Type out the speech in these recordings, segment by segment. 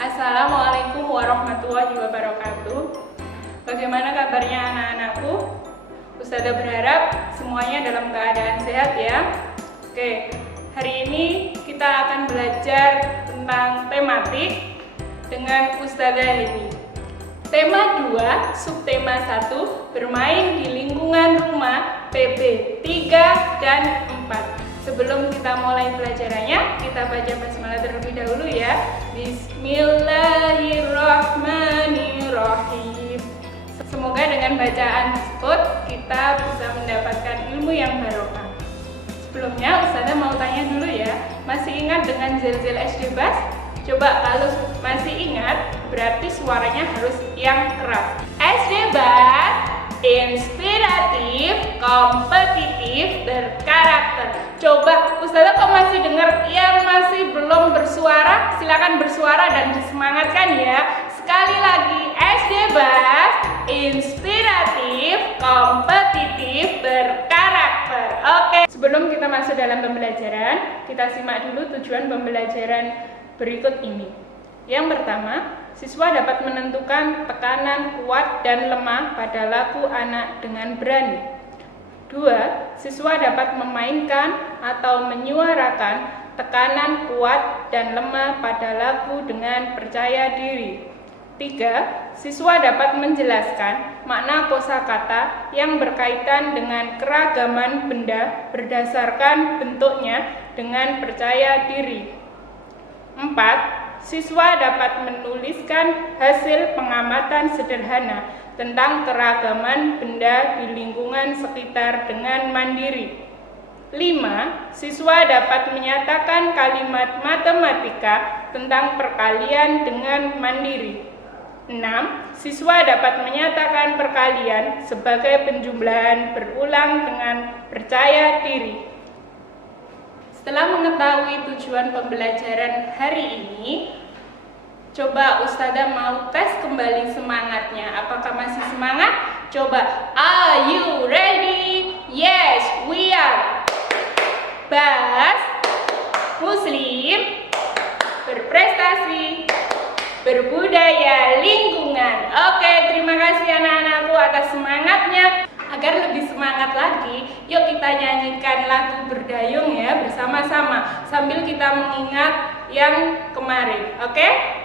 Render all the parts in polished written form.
Assalamualaikum warahmatullahi wabarakatuh. Bagaimana kabarnya anak-anakku? Ustazah berharap semuanya dalam keadaan sehat ya. Oke, hari ini kita akan belajar tentang tematik dengan Ustazah Heni. Tema 2, subtema 1, bermain di lingkungan rumah PB 3 dan 4. Sebelum kita mulai pelajarannya, kita baca basmalah terlebih dahulu ya. Bismillahirrahmanirrahim. Semoga dengan bacaan tersebut kita bisa mendapatkan ilmu yang barokah. Sebelumnya Ustazah mau tanya dulu ya, masih ingat dengan zel-zel SD Bas? Coba kalau masih ingat, berarti suaranya harus yang keras. SD Bas, inspiratif, kompetitif, berkarakter. Coba Ustazah kok masih dengar yang masih belum bersuara? Silakan bersuara dan disemangatkan ya. Sekali lagi, SD Bas, inspiratif, kompetitif, berkarakter. Oke, sebelum kita masuk dalam pembelajaran, kita simak dulu tujuan pembelajaran berikut ini. Yang pertama, siswa dapat menentukan tekanan kuat dan lemah pada laku anak dengan berani. 2. Siswa dapat memainkan atau menyuarakan tekanan kuat dan lemah pada laku dengan percaya diri. 3. Siswa dapat menjelaskan makna kosakata yang berkaitan dengan keragaman benda berdasarkan bentuknya dengan percaya diri. 4. Siswa dapat menuliskan hasil pengamatan sederhana tentang keragaman benda di lingkungan sekitar dengan mandiri. 5. Siswa dapat menyatakan kalimat matematika tentang perkalian dengan mandiri. 6. Siswa dapat menyatakan perkalian sebagai penjumlahan berulang dengan percaya diri. Setelah mengetahui tujuan pembelajaran hari ini, coba Ustazah mau tes kembali semangatnya. Apakah masih semangat? Coba, are you ready? Yes, we are. Bas, Muslim, berprestasi, berbudaya, lingkungan. Oke, terima kasih anak-anakku atas semangatnya. Agar lebih semangat lagi, yuk kita nyanyikan lagu Berdayung ya bersama-sama sambil kita mengingat yang kemarin. Oke?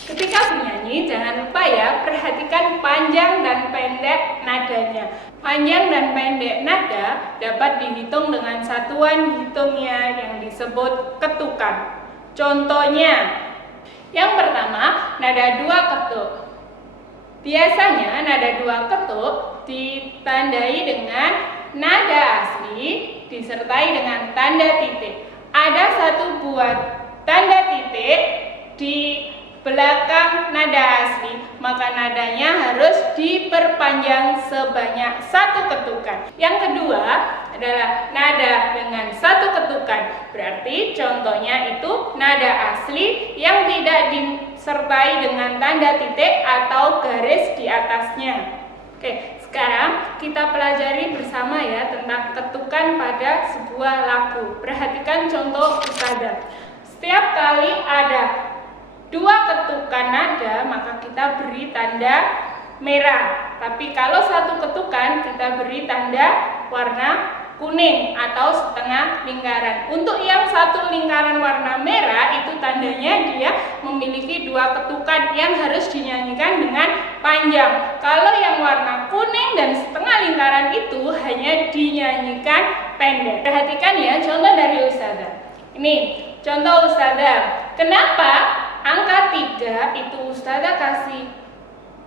Ketika bernyanyi, jangan lupa ya, perhatikan panjang dan pendek nadanya. Panjang dan pendek nada dapat dihitung dengan satuan hitungnya yang disebut ketukan. Contohnya, yang pertama, nada 2 ketuk. Biasanya nada 2 ketuk ditandai dengan nada asli disertai dengan tanda titik. Ada satu buah tanda titik di belakang nada asli, maka nadanya harus diperpanjang sebanyak 1 ketukan. Yang kedua adalah nada dengan 1 ketukan. Berarti contohnya itu nada asli yang tidak disertai dengan tanda titik atau garis di atasnya. Oke, sekarang kita pelajari bersama ya tentang ketukan pada sebuah lagu. Perhatikan contoh Ustazah. Setiap kali ada 2 ketukan nada, maka kita beri tanda merah. Tapi kalau 1 ketukan, kita beri tanda warna kuning atau setengah lingkaran. Untuk yang 1 lingkaran warna merah, itu tandanya dia memiliki 2 ketukan yang harus dinyanyikan dengan panjang. Kalau yang warna kuning dan setengah lingkaran itu hanya dinyanyikan pendek. Perhatikan ya contoh dari Ustazah. Ini contoh Ustazah. Kenapa angka 3 itu Ustazah kasih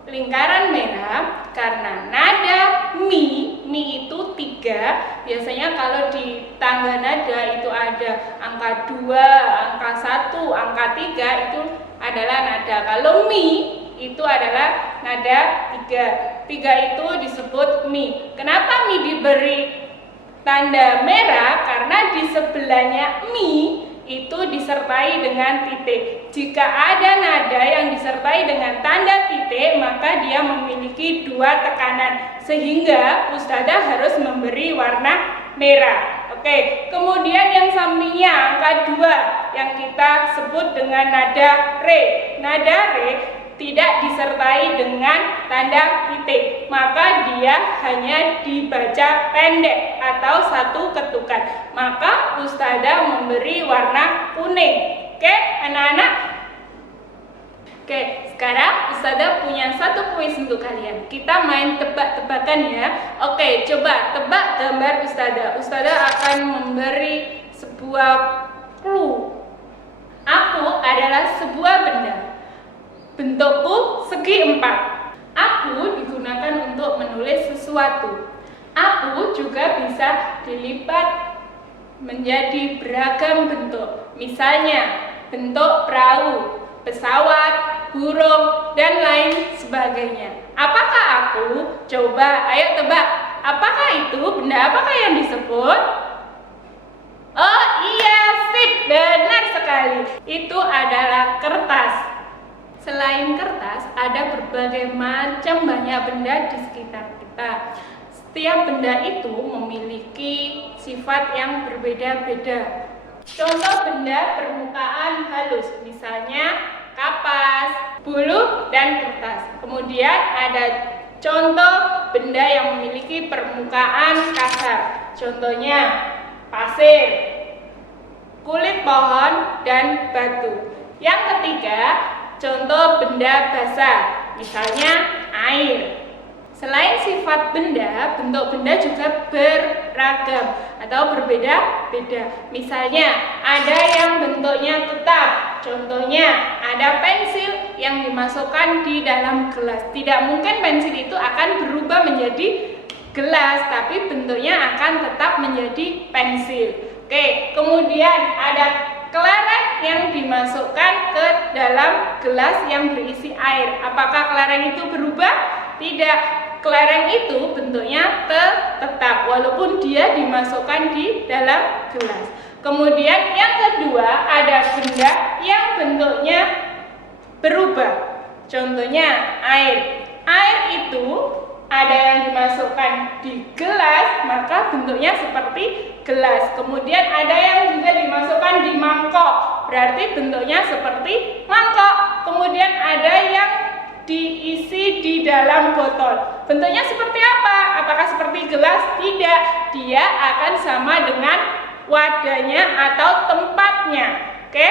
lingkaran merah? Karena nada mi itu 3. Biasanya kalau di tangga nada itu ada angka 2, angka 1, angka 3 itu adalah nada. Kalau mi itu adalah nada 3. 3 itu disebut mi. Kenapa mi diberi tanda merah? Karena di sebelahnya mi itu disertai dengan titik. Jika ada nada yang disertai dengan tanda titik, maka dia memiliki 2 tekanan, sehingga Ustazah harus memberi warna merah. Oke, kemudian yang sampingnya angka 2 yang kita sebut dengan nada re. Nada re tidak disertai dengan tanda titik, maka dia hanya dibaca pendek atau 1 ketukan. Maka Ustazah memberi warna kuning. Oke, anak-anak? Oke, sekarang Ustazah punya 1 kuis untuk kalian. Kita main tebak-tebakan ya. Oke, coba tebak gambar Ustazah. Ustazah akan memberi sebuah clue. Aku adalah sebuah benda. Bentukku segi 4. Aku digunakan untuk menulis sesuatu. Aku juga bisa dilipat menjadi beragam bentuk. Misalnya bentuk perahu, pesawat, burung, dan lain sebagainya. Apakah aku? Coba ayo tebak. Apakah itu? Benda apakah yang disebut? Oh iya, sip, benar sekali. Itu adalah kertas. Selain kertas, ada berbagai macam banyak benda di sekitar kita. Setiap benda itu memiliki sifat yang berbeda-beda. Contoh benda permukaan halus, misalnya kapas, bulu, dan kertas. Kemudian ada contoh benda yang memiliki permukaan kasar. Contohnya pasir, kulit pohon, dan batu. Yang ketiga, contoh benda basah, misalnya air. Selain sifat benda, bentuk benda juga beragam atau berbeda-beda. Misalnya, ada yang bentuknya tetap. Contohnya, ada pensil yang dimasukkan di dalam gelas. Tidak mungkin pensil itu akan berubah menjadi gelas, tapi bentuknya akan tetap menjadi pensil. Oke, kemudian ada kelereng yang dimasukkan ke dalam gelas yang berisi air. Apakah kelereng itu berubah? Tidak. Kelereng itu bentuknya tetap walaupun dia dimasukkan di dalam gelas. Kemudian yang kedua, ada benda yang bentuknya berubah. Contohnya air. Air itu ada yang dimasukkan di gelas, maka bentuknya seperti gelas. Kemudian ada yang juga dimasukkan di mangkok, berarti bentuknya seperti mangkok. Kemudian ada yang diisi di dalam botol. Bentuknya seperti apa? Apakah seperti gelas? Tidak. Dia akan sama dengan wadahnya atau tempatnya. Oke?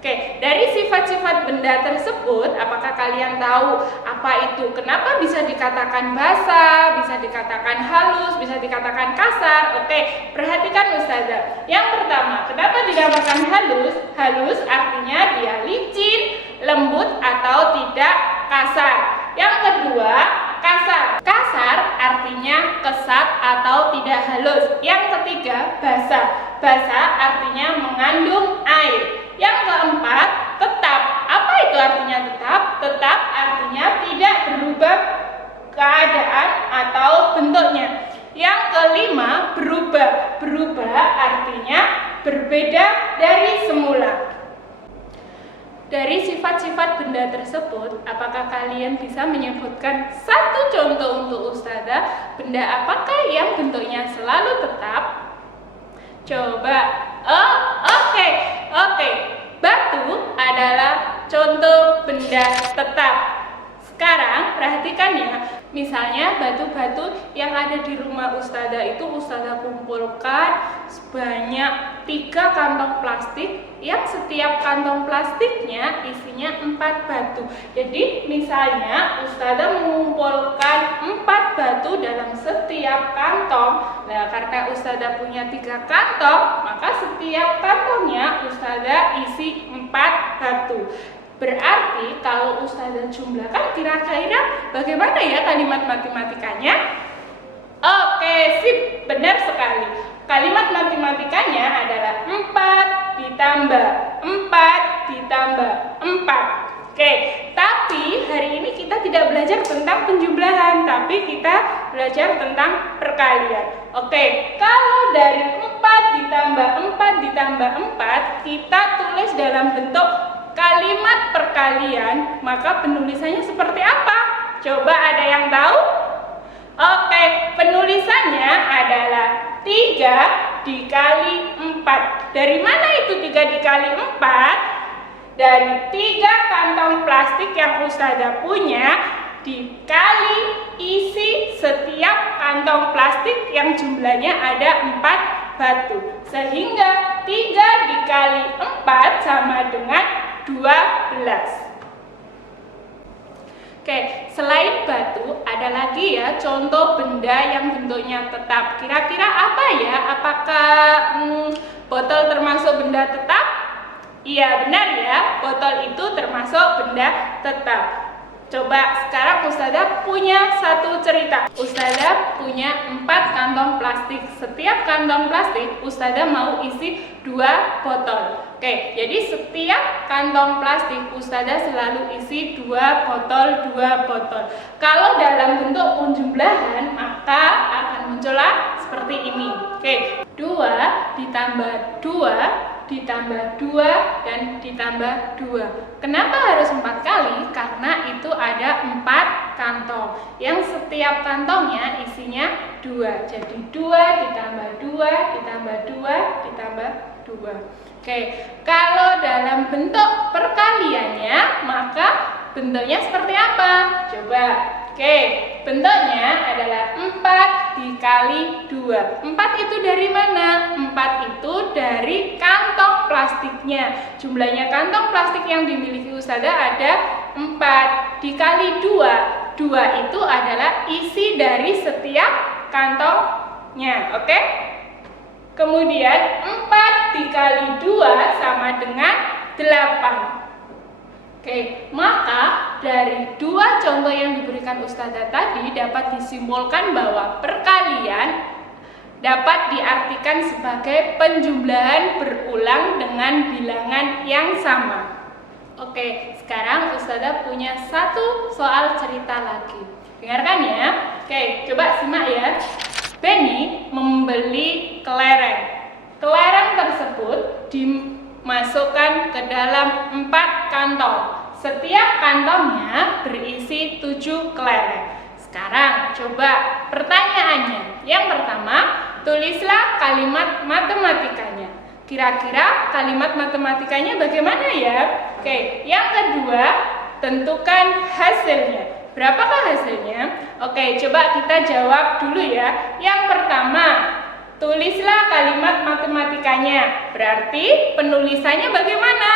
Oke, dari sifat-sifat benda tersebut, apakah kalian tahu apa itu? Kenapa bisa dikatakan basah, bisa dikatakan halus, bisa dikatakan kasar? Oke, perhatikan Ustazah. Yang pertama, kenapa dinamakan halus? Halus artinya dia licin, lembut, atau tidak kasar. Yang kedua, kasar. Kasar artinya kesat atau tidak halus. Yang ketiga, basah. Basah artinya mengandung air. Yang keempat, tetap berbeda dari semula. Dari sifat-sifat benda tersebut, apakah kalian bisa menyebutkan satu contoh untuk Ustazah? Benda apakah yang bentuknya selalu tetap? Coba. Oh, oke. Batu adalah contoh benda tetap. Sekarang perhatikan ya, misalnya batu-batu yang ada di rumah Ustazah itu Ustazah kumpulkan sebanyak 3 kantong plastik yang setiap kantong plastiknya isinya 4 batu. Jadi misalnya Ustazah mengumpulkan 4 batu dalam setiap kantong. Nah, karena Ustazah punya 3 kantong, maka setiap kantongnya Ustazah isi 4 batu. Berarti kalau Ustazah jumlahkan kira-kira bagaimana ya kalimat matematikanya? Oke, sip, benar sekali. Kalimat matematikanya adalah 4 ditambah 4 ditambah 4. Oke, tapi hari ini kita tidak belajar tentang penjumlahan, tapi kita belajar tentang perkalian. Oke, kalau dari 4 ditambah 4 ditambah 4 kita tulis dalam bentuk kalimat perkalian, maka penulisannya seperti apa? Coba ada yang tahu? Oke, penulisannya adalah 3 dikali 4. Dari mana itu 3 dikali 4? Dari 3 kantong plastik yang Ustazah punya dikali isi setiap kantong plastik yang jumlahnya ada 4 batu. Sehingga 3 dikali 4 sama dengan 12. Oke, selain batu ada lagi ya contoh benda yang bentuknya tetap. Kira-kira apa ya? Apakah botol termasuk benda tetap? Iya, benar ya, botol itu termasuk benda tetap. Coba sekarang Ustazah punya satu cerita. Ustazah punya 4 kantong plastik. Setiap kantong plastik Ustazah mau isi 2 botol. Oke, jadi setiap kantong plastik Ustazah selalu isi 2 botol, 2 botol. Kalau dalam bentuk penjumlahan maka akan muncullah seperti ini. Oke, 2 ditambah 2 ditambah 2 dan ditambah 2. Kenapa harus 4 kali? Karena itu ada 4 kantong yang setiap kantongnya isinya 2. Jadi 2 ditambah 2 ditambah 2 ditambah 2. Oke, kalau dalam bentuk perkaliannya maka bentuknya seperti apa? Coba. Oke, bentuknya adalah 4 dikali 2. 4 itu dari mana? 4 itu dari kantong plastiknya. Jumlahnya kantong plastik yang dimiliki Ustazah ada 4 dikali 2. 2 itu adalah isi dari setiap kantongnya. Oke? Kemudian 4 dikali 2 sama dengan 8. Oke, maka dari 2 contoh yang diberikan Ustazah tadi dapat disimpulkan bahwa perkalian dapat diartikan sebagai penjumlahan berulang dengan bilangan yang sama. Oke, sekarang Ustazah punya satu soal cerita lagi. Dengarkan ya. Oke, coba simak ya. Benny membeli kelereng. Kelereng tersebut dimasukkan ke dalam 4 kantong. Setiap kantongnya berisi 7 kelereng. Sekarang coba pertanyaannya. Yang pertama, tulislah kalimat matematikanya. Kira-kira kalimat matematikanya bagaimana ya? Oke, yang kedua, tentukan hasilnya. Berapakah hasilnya? Oke, coba kita jawab dulu ya. Yang pertama, tulislah kalimat matematikanya. Berarti penulisannya bagaimana?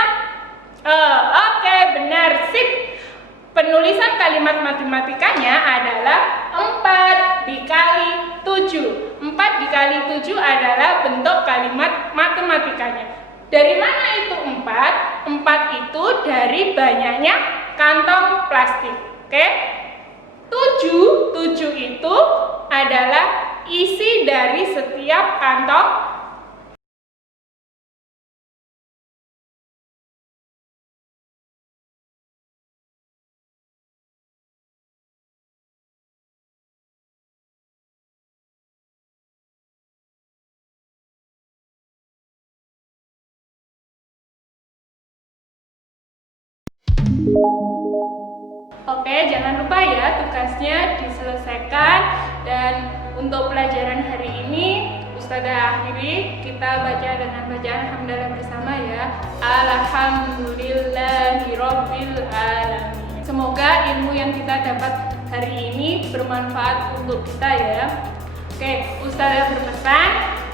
Oke, benar, sip. Penulisan kalimat matematikanya adalah 4 dikali 7. 4 dikali 7 adalah bentuk kalimat matematikanya. Dari mana itu 4? 4 itu dari banyaknya kantong plastik. Oke? 7 itu adalah isi dari setiap kantong Oke, jangan lupa ya tugasnya diselesaikan. Dan untuk pelajaran hari ini Ustazah akhiri, kita baca dengan bacaan hamdalah bersama ya. Alhamdulillahirabbil alamin. Semoga ilmu yang kita dapat hari ini bermanfaat untuk kita ya. Oke, Ustazah berpesan,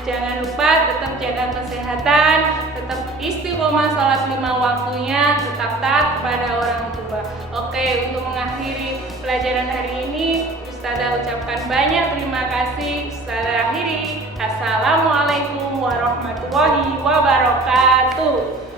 jangan lupa tetap jaga kesehatan, tetap istiqomah sholat 5 waktunya, tetap taat kepada orang tua. Oke, untuk mengakhiri pelajaran hari ini, Ustazah ucapkan banyak terima kasih. Ustazah akhiri. Assalamualaikum warahmatullahi wabarakatuh.